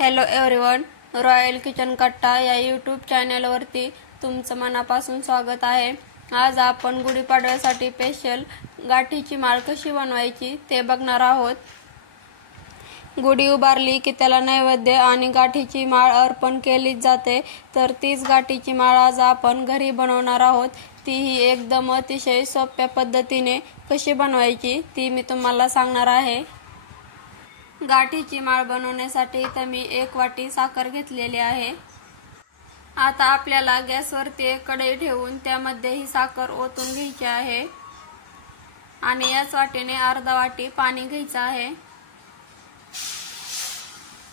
Hello everyone, royal kitchen कट्टा या YouTube चॅनलवरती तुमचं मनापासून स्वागत आहे। आज आपण गुढीपाडव्यासाठी स्पेशल गाठीची माळ कशी बनवायची ते बघणार आहोत। गुढी उभारली की त्याला नैवेद्य आणि गाठीची माळ अर्पण केली जाते, तर तीच गाठीची माळ आज आपण घरी बनवणार आहोत। तीही एकदम अतिशय सोप्या पद्धतीने कशी बनवायची ती मी तुम्हाला सांगणार आहे। गाठीची माळ बनवण्यासाठी इथे मी 1 वाटी साखर घेतलेली आहे। आता आपल्याला गॅसवरती एक कढई ठेवून त्यामध्ये ही साखर ओतून घ्यायची आहे आणि याच वाटीने अर्धा वाटी पाणी घ्यायचं आहे।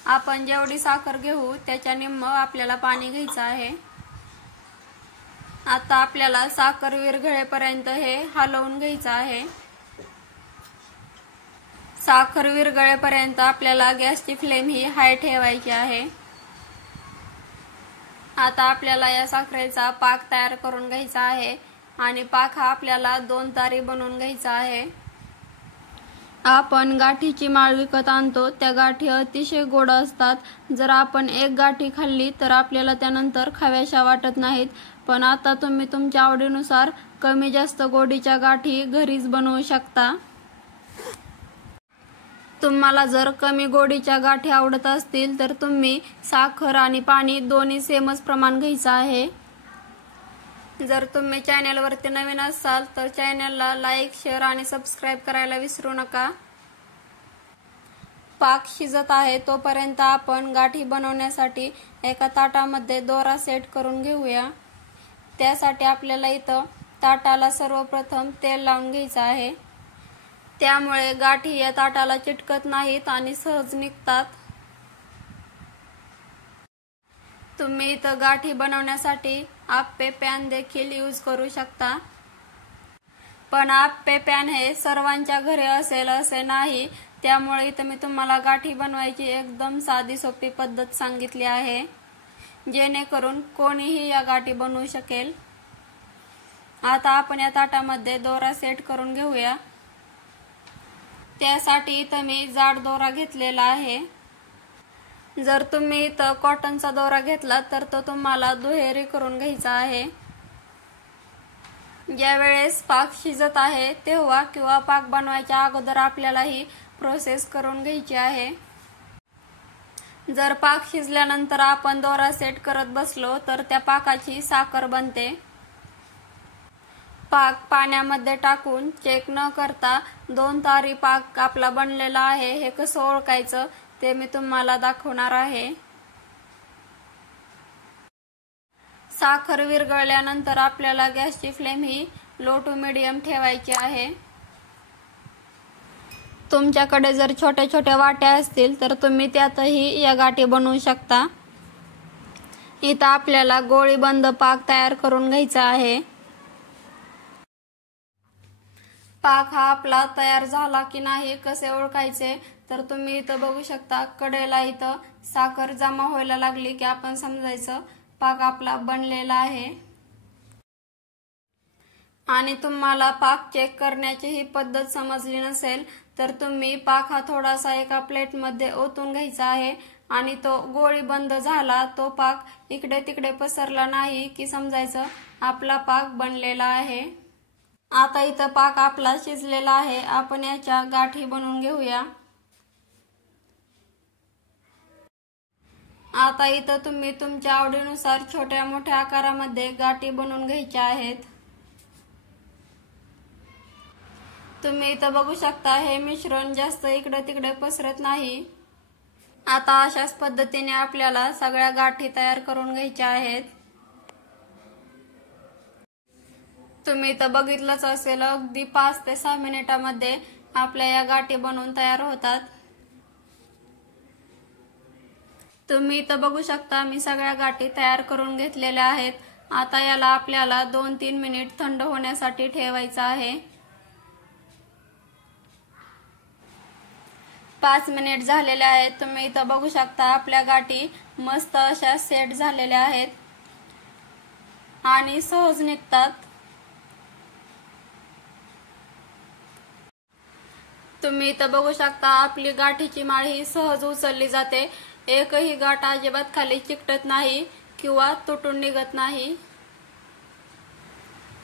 आपण जेवढी साखर घेऊ त्याच्या निम्म आपल्याला पाणी घ्यायचं आहे। आता आपल्याला साखर विरघळेपर्यंत हे हलवून घ्यायचं आहे। साखर विरघळेपर्यंत आपल्याला गॅसची फ्लेम ही हाय ठेवायची आहे। आता आपल्याला या साखरेचा पाक तयार करून घ्यायचा आहे आणि पाक हा आपल्याला 2 तारी बनवून घ्यायचा आहे। आपण गाठीची माळ विकत आणतो त्या गाठी अतिशय गोड असतात। जर आपण एक गाठी खाल्ली तर आपल्याला त्यानंतर खाव्याशा वाटत नाहीत, पण आता तुम्ही तुमच्या आवडीनुसार कमी जास्त गोडीच्या गाठी घरीच बनवू शकता। तुम्हाला जर कमी गोडीच्या गाठी आवडत असतील तर तुम्ही साखर आणि पाणी दोन्ही सेमच प्रमाण घ्यायचं आहे। जर तुम्ही चॅनलवरती नवीन असाल तर चॅनलला लाईक, शेअर आणि सबस्क्राइब करायला विसरू नका। पाक शिजत आहे तोपर्यंत आपण गाठी बनवण्यासाठी एका ताटामध्ये दोरा सेट करून घेऊया। त्यासाठी आपल्याला इथं ताटाला सर्वप्रथम तेल लावून घ्यायचं आहे, त्यामुळे गाठी या ताटाला चिटकत नाहीत आणि सहज निघतात। तुम्ही इथं गाठी बनवण्यासाठी आप्पे पॅन देखील यूज करू शकता, पण आप्पे पॅन हे सर्वांच्या घरी असेल असे नाही, त्यामुळे इथं मी तुम्हाला गाठी बनवायची एकदम साधी सोपी पद्धत सांगितली आहे, जेणेकरून कोणीही या गाठी बनवू शकेल। आता आपण या ताटामध्ये दोरा सेट करून घेऊया। त्यासाठी इथं मी जाड दोरा घेतलेला आहे। जर तुम्ही इथं कॉटनचा दोरा घेतला तर तो तुम्हाला दुहेरी करून घ्यायचा आहे। ज्यावेळेस पाक शिजत आहे तेव्हा किंवा पाक बनवायच्या अगोदर आपल्याला ही प्रोसेस करून घ्यायची आहे। जर पाक शिजल्यानंतर आपण दोरा सेट करत बसलो तर त्या पाकाची साखर बनते। पाक पाण्यामध्ये टाकून चेक न करता 2 तारी पाक आपला बनलेला आहे हे कसं ओळखायचं ते मी तुम्हाला दाखवणार आहे। साखर विरघळल्यानंतर आपल्याला गॅसची फ्लेम ही लो टू मीडियम ठेवायची आहे। तुमच्याकडे जर छोट्या छोट्या वाट्या असतील तर तुम्ही त्यातही या गाठी बनवू शकता। इथं आपल्याला गोळीबंद पाक तयार करून घ्यायचा आहे। पाक हा आपला तयार झाला की नाही कसे ओळखायचे तर तुम्ही इथं बघू शकता, कडेला इथं साखर जमा व्हायला लागली की आपण समजायचं पाक आपला बनलेला आहे। आणि तुम्हाला पाक चेक करण्याची ही पद्धत समजली नसेल तर तुम्ही पाक हा थोडासा एका प्लेटमध्ये ओतून घ्यायचा आहे आणि तो गोळी बंद झाला, तो पाक इकडे तिकडे पसरला नाही की समजायचं आपला पाक बनलेला आहे। आता इथं पाक आपला शिजलेला आहे, आपण याच्या गाठी बनवून घेऊया। आता इथं तुम्ही तुमच्या आवडीनुसार छोट्या मोठ्या आकारामध्ये गाठी बनवून घ्यायच्या आहेत। तुम्ही इथं बघू शकता हे मिश्रण जास्त इकडे तिकडे पसरत नाही। आता अशाच पद्धतीने आपल्याला सगळ्या गाठी तयार करून घ्यायच्या आहेत। तुम्ही इथं बघितलंच असेल अगदी 5 ते 6 मिनिटांमध्ये आपल्या या गाठी बनवून तयार होतात। तुम्ही इथं बघू शकता मी सगळ्या गाठी तयार करून घेतलेल्या आहेत। आता याला आपल्याला 2-3 मिनिट थंड होण्यासाठी ठेवायचं आहे। 5 मिनिट झालेले आहेत। तुम्ही इथं बघू शकता आपल्या गाठी मस्त अशा सेट झालेल्या आहेत आणि सहज निघतात। तुम्ही इथं बघू शकता आपली गाठीची माळ ही सहज उचलली जाते। एकही गाठ अजिबात खाली चिकटत नाही किंवा तुटून निघत नाही।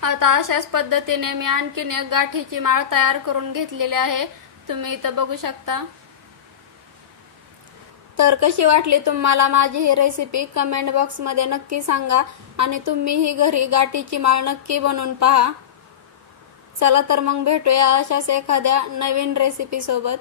आता अशाच पद्धतीने मी आणखीन एक गाठीची माळ तयार करून घेतलेली आहे, तुम्ही इथं बघू शकता। तर कशी वाटली तुम्हाला माझी ही रेसिपी कमेंट बॉक्स मध्ये नक्की सांगा आणि तुम्ही ही घरी गाठीची माळ नक्की बनवून पहा। चला तर मग भेटूया अशाच एखाद्या नवीन रेसिपी सोबत।